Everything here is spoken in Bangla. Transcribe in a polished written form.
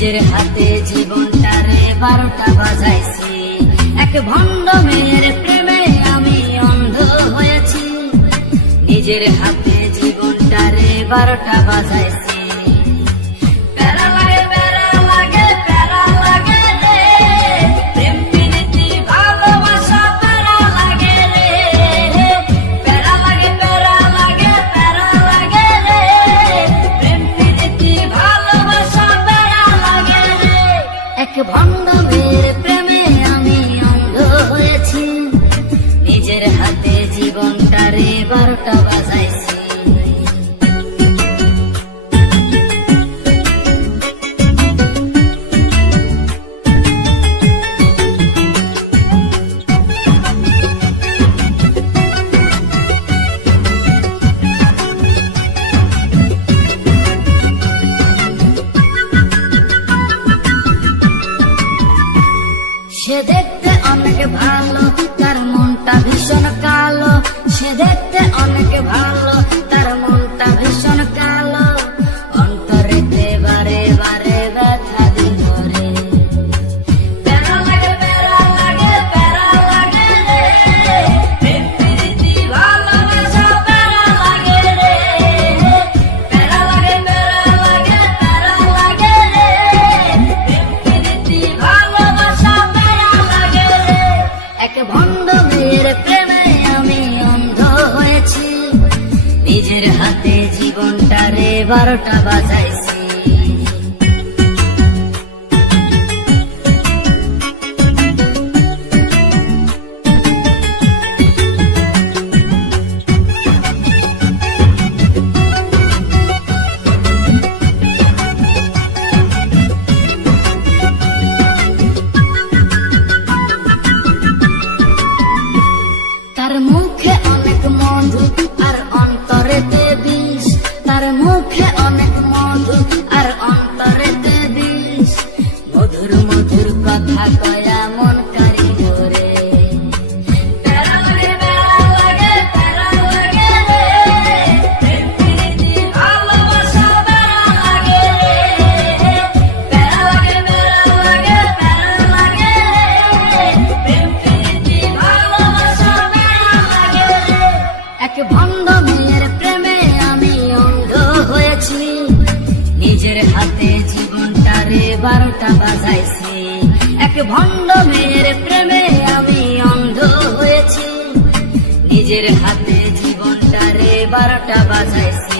নিজের হাতে জীবনটারে 12টা বাজাইছি। এক ভণ্ড মেয়ের প্রেমে আমি অন্ধ হয়েছি, নিজের হাতে জীবনটারে 12টা বাজাইছি। ভণ্ড মেয়ের প্রেমে আমি অন্ধ হয়েছি, নিজের হাতে জীবনটারে 12টা বাজাইছি। সে দেখতে অনেক ভালো, তার মনটা ভীষণ কালো। সে দেখতে অনেক ভালো, তার মনটা ভীষণ কালো। অন্তরেতে বারে বারে ব্যথা দিল রে। প্যারা লাগে, প্যারা লাগে, প্যারা লাগে রে। প্রেম প্রীতি ভালোবাসা প্যারা লাগে রে। প্যারা লাগে, প্যারা লাগে, প্যারা লাগে রে। প্রেম প্রীতি ভালোবাসা এক ভণ্ড মেয়ের প্রেমে আমি অন্ধ হয়েছি, নিজের হাতে জীবনটারে 12টা বাজাইছি। তার মুখে অনেক মধু আর অন্তরেতে বিষ। তার মুখে অনেক মধু আর অন্তরেতে বিষ। মধুর মধুর কথা কয়া মন কাড়িল রে। প্যারা লাগে, প্যারা লাগে, প্যারা লাগে রে। প্রেম প্রীতি ভালোবাসা প্যারা লাগে রে। প্যারা লাগে, প্যারা লাগে, প্যারা লাগে রে। প্রেম প্রীতি ভালোবাসা এক ভণ্ড মেয়ের প্রেমে আমি অন্ধ হয়েছি, নিজের হাতে জীবনটারে 12টা বাজাইছি। এক ভণ্ড মেয়ের প্রেমে আমি অন্ধ হয়েছি, নিজের হাতে জীবনটারে 12টা বাজাইছি।